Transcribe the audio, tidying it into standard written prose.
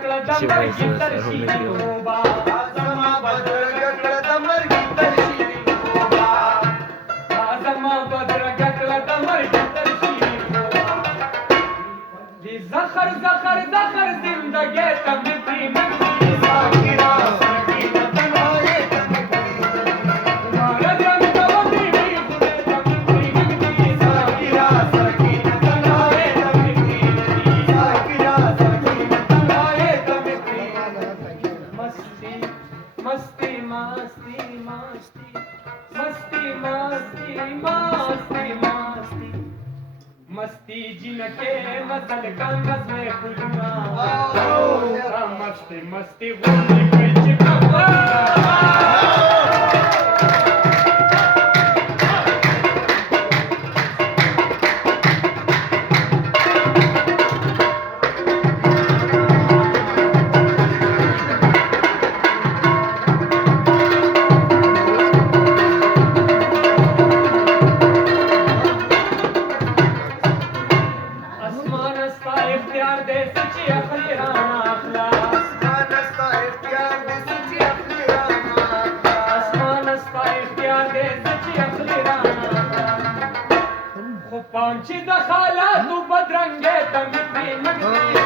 چې وایي زه سرونه کوم زما بدرګه کړه د مرګي تر شیرین خوبا زما بدرګه کړه د مرګي تر شیرین خوبا دې زخر زخر زخر زندګۍ ته مې پرېنږدي ساکرا سرګینه تنهایې ته مې ماره ګران کوه مې خدای ته مې پرېنږدي ساکرا سرګینه تنهایې ته مې ساکرا سرګینه تنهایې ته مې مستی مستی مستی مستی مستی مستی مستی مستی مستی جنکے مزل کا مزے پھولنا مستی مستی غنی کچھ کبا اختیار دے سچی اخلی رانا اخلاص آسمان استا اختیار دے سچی اخلی رانا آسمان استا اختیار دے سچی اخلی رانا خو پام چې د حالاتو بدرنګې ته مې پرېنږدي